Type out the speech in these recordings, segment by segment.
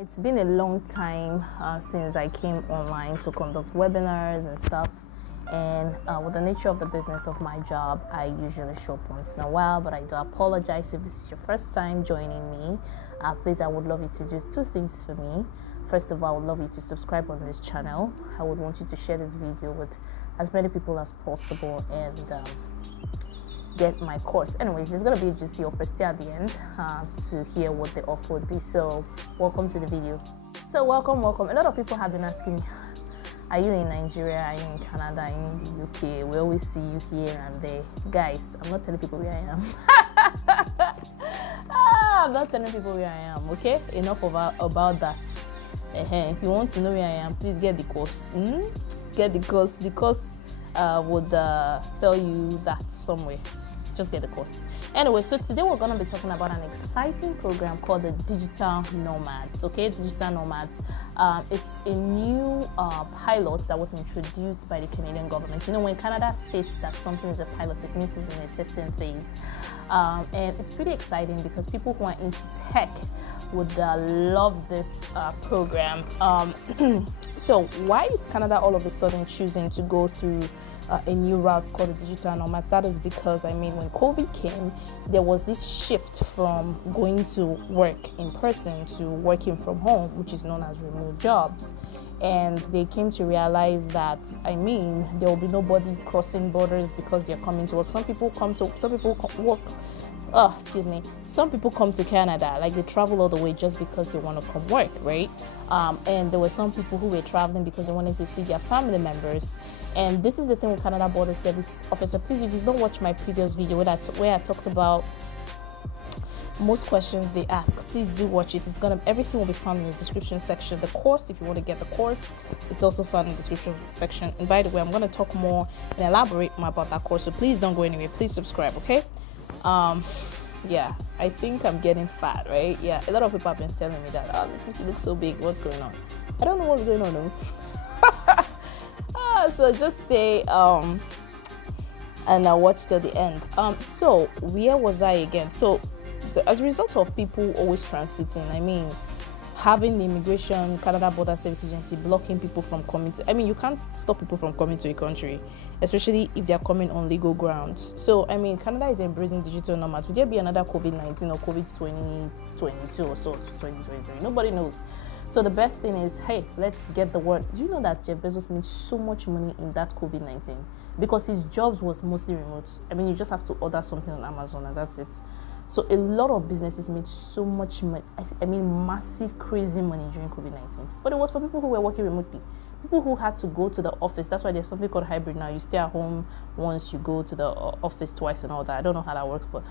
It's been a long time since I came online to conduct webinars and stuff, and with the nature of the business of my job, I usually show up once in a while, but I do apologize if this is your first time joining me. Please, I would love you to do two things for me. First of all, I would love you to subscribe on this channel. I would want you to share this video with as many people as possible and get my course. Anyways, there's gonna be a juicy offer still at the end to hear what the offer would be. So welcome to the video. So welcome. A lot of people have been asking me, are you in Nigeria, are you in Canada, are you in the UK? We always see you here and there. Guys, I'm not telling people where I am. I'm not telling people where I am, okay? Enough about that. If you want to know where I am, please get the course. Get the course. The course would tell you that somewhere. Just get the course. Anyway, so today we're going to be talking about an exciting program called the Digital Nomads. Okay, Digital Nomads. It's a new pilot that was introduced by the Canadian government. You know, when Canada states that something is a pilot, it means it's in a testing phase. And it's pretty exciting because people who are into tech would love this program. So why is Canada all of a sudden choosing to go through a new route called the Digital Nomads? That is because, when COVID came, there was this shift from going to work in person to working from home, which is known as remote jobs. And they came to realize that, there will be nobody crossing borders because they're coming to work. Some people come to Canada, like they travel all the way just because they want to come work, right? And there were some people who were traveling because they wanted to see their family members. And this is the thing with Canada Border Service Officer. Please, if you've not watched my previous video where I talked about most questions they ask, please do watch it. Everything will be found in the description section. The course, if you want to get the course, it's also found in the description section. And by the way, I'm going to talk more and elaborate more about that course, so please don't go anywhere. Please subscribe, okay? Yeah, I think I'm getting fat, right? Yeah, a lot of people have been telling me that, you look so big, what's going on? I don't know what's going on, though. So just stay and watch till the end. So where was I again? So as a result of people always transiting, having the Immigration Canada Border Service Agency blocking people from coming to, you can't stop people from coming to a country, especially if they're coming on legal grounds. So Canada is embracing digital nomads. Will there be another COVID-19 or COVID 2022 or so, 2023? Nobody knows. So the best thing is, hey, let's get the word. Do you know that Jeff Bezos made so much money in that COVID-19? Because his jobs was mostly remote. You just have to order something on Amazon and that's it. So a lot of businesses made so much money. Massive, crazy money during COVID-19. But it was for people who were working remotely. People who had to go to the office. That's why there's something called hybrid now. You stay at home once, you go to the office twice and all that. I don't know how that works, but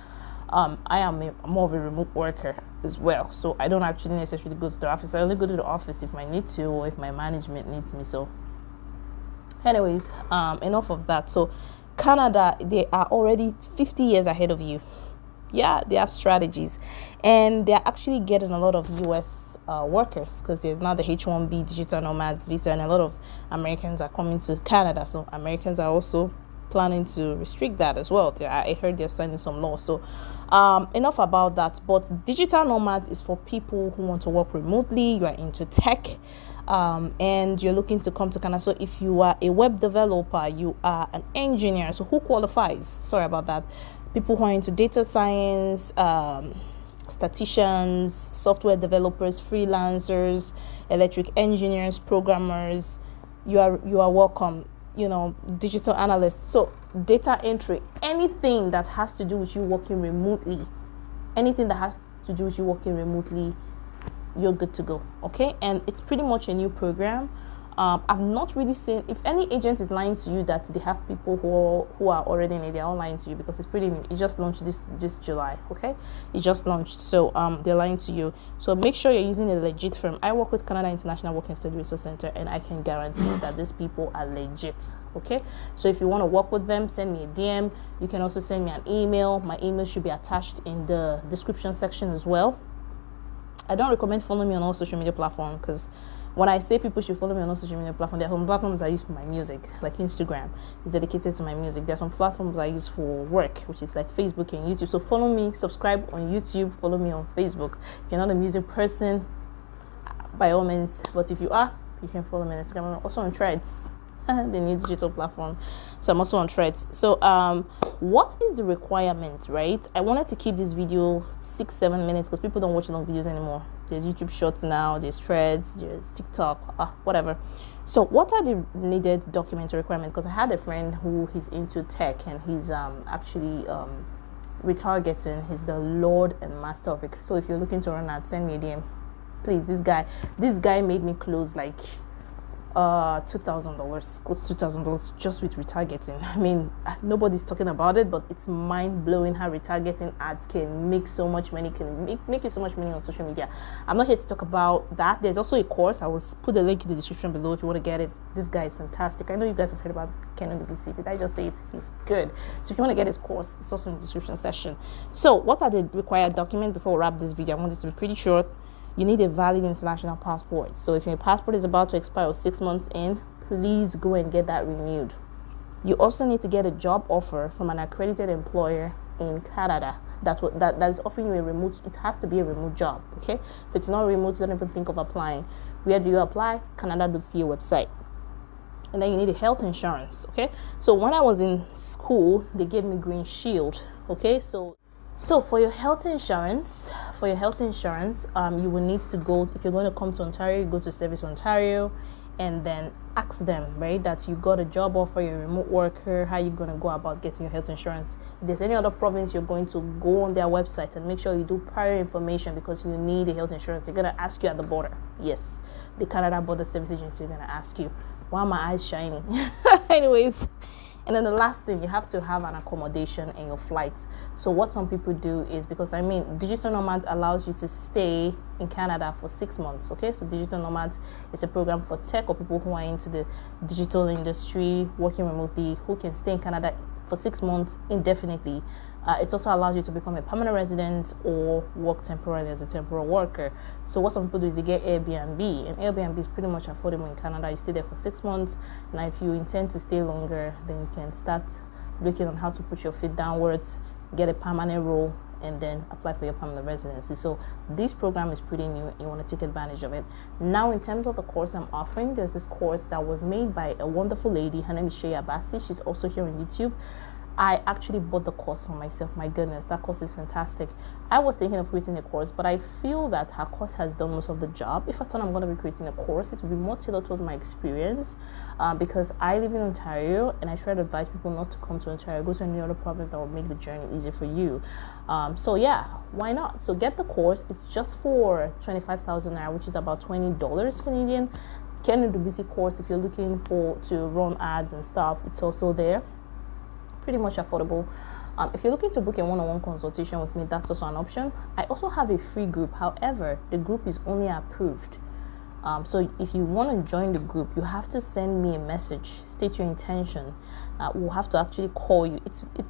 I am more of a remote worker as well. So I don't actually necessarily go to the office. I only go to the office if I need to or if my management needs me. So anyways, enough of that. So Canada, they are already 50 years ahead of you. Yeah, they have strategies. And they're actually getting a lot of US workers because there's now the H-1B Digital Nomads visa, and a lot of Americans are coming to Canada. So Americans are also planning to restrict that as well. I heard they're signing some laws. So enough about that. But Digital Nomads is for people who want to work remotely. You are into tech and you're looking to come to Canada. So if you are a web developer, you are an engineer. So who qualifies? Sorry about that. People who are into data science, statisticians, software developers, freelancers, electric engineers, programmers, you are welcome. Digital analysts, so data entry, anything that has to do with you working remotely, you're good to go. Okay, and it's pretty much a new program. I've not really seen, if any agent is lying to you that they have people who are already in it, they're all lying to you because it's pretty new. It just launched this July. Okay, it just launched, so they're lying to you. So make sure you're using a legit firm. I work with Canada International Work and Study Resource Center, and I can guarantee that these people are legit. Okay, so if you want to work with them, send me a DM. You can also send me an email. My email should be attached in the description section as well. I don't recommend following me on all social media platforms because When I say people should follow me on all social media platforms, there are some platforms I use for my music, like Instagram is dedicated to my music. There are some platforms I use for work, which is like Facebook and YouTube. So follow me, subscribe on YouTube, follow me on Facebook. If you're not a music person, by all means, but if you are, you can follow me on Instagram. I'm also on Threads, the new digital platform. So I'm also on Threads. So what is the requirement, right? I wanted to keep this video 6-7 minutes because people don't watch long videos anymore. There's YouTube Shorts now, there's Threads, there's TikTok, whatever. So what are the needed documentary requirements? Because I had a friend who is into tech and he's actually retargeting. He's the lord and master of it. So if you're looking to run ads, send me a DM. Please, this guy made me close like $2,000, close to $2,000 just with retargeting. I mean, nobody's talking about it, but it's mind-blowing how retargeting ads can make so much money, can make you so much money on social media. I'm not here to talk about that. There's also a course. I will put the link in the description below if you want to get it. This guy is fantastic. I know you guys have heard about Kenan DBC. Did I just say it? He's good. So if you want to get his course, it's also in the description section. So what are the required documents? Before we wrap this video, I want this to be pretty short. You need a valid international passport. So if your passport is about to expire 6 months in, please go and get that renewed. You also need to get a job offer from an accredited employer in Canada that is offering you a remote. It has to be a remote job, okay? If it's not remote, don't even think of applying. Where do you apply? Canada.ca website. And then you need a health insurance, okay? So when I was in school, they gave me Green Shield, okay? So for your health insurance, you will need to go, if you're going to come to Ontario, you go to Service Ontario and then ask them, right, that you got a job offer, you're a remote worker, how you going to go about getting your health insurance. If there's any other province, you're going to go on their website and make sure you do prior information because you need a health insurance. They're going to ask you at the border. Yes, the Canada Border Service Agency is going to ask you. Why are my eyes shining? Anyways. And then the last thing, you have to have an accommodation in your flight. So what some people do is, because I mean, Digital Nomads allows you to stay in Canada for 6 months, okay? So Digital Nomads is a program for tech or people who are into the digital industry, working remotely, who can stay in Canada for 6 months indefinitely. It also allows you to become a permanent resident or work temporarily as a temporary worker. So what some people do is they get Airbnb, and Airbnb is pretty much affordable in Canada. You stay there for 6 months, and if you intend to stay longer, then you can start looking on how to put your feet downwards, get a permanent role, and then apply for your permanent residency. So this program is pretty new. You want to take advantage of it. Now, in terms of the course I'm offering, there's this course that was made by a wonderful lady. Her name is CIWSRC. She's also here on YouTube. I actually bought the course for myself. My goodness, that course is fantastic. I was thinking of creating a course, but I feel that her course has done most of the job. If I thought I'm going to be creating a course, it will be more tailored towards my experience because I live in Ontario and I try to advise people not to come to Ontario. Go to any other province that will make the journey easier for you. So yeah, why not? So get the course. It's just for 25,000 naira, which is about $20 Canadian. Kenan DBC course, if you're looking to run ads and stuff, it's also there. Pretty much affordable. If you're looking to book a one-on-one consultation with me, that's also an option. I also have a free group. However, the group is only approved. So if you want to join the group, you have to send me a message, state your intention. We'll have to actually call you.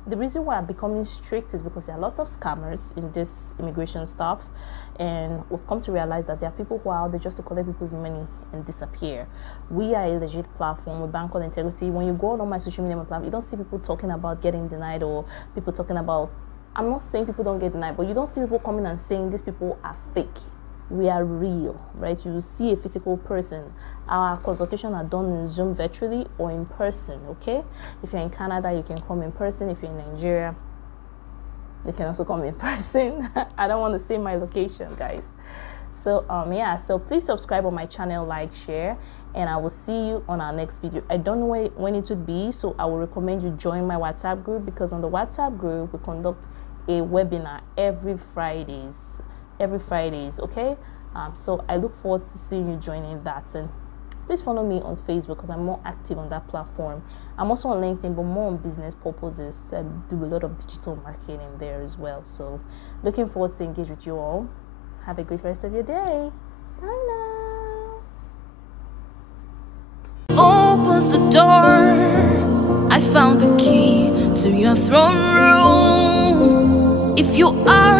The reason why I'm becoming strict is because there are lots of scammers in this immigration stuff, and we've come to realize that there are people who are out there just to collect people's money and disappear. We are a legit platform. We bank on integrity. When you go on my social media platform, you don't see people talking about getting denied or people talking about, I'm not saying people don't get denied, but you don't see people coming and saying these people are fake. We are real, right? You see a physical person. Our consultations are done in Zoom virtually or in person, okay? If you're in Canada, you can come in person. If you're in Nigeria, you can also come in person. I don't want to say my location, guys. So yeah, so please subscribe on my channel, like, share, and I will see you on our next video. I don't know when it would be, so I will recommend you join my WhatsApp group, because on the WhatsApp group we conduct a webinar every Fridays, okay? So I look forward to seeing you joining that. And please follow me on Facebook because I'm more active on that platform. I'm also on LinkedIn, but more on business purposes. I do a lot of digital marketing there as well. So looking forward to engage with you all. Have a great rest of your day. Bye now. Opens the door. I found the key to your throne room. If you are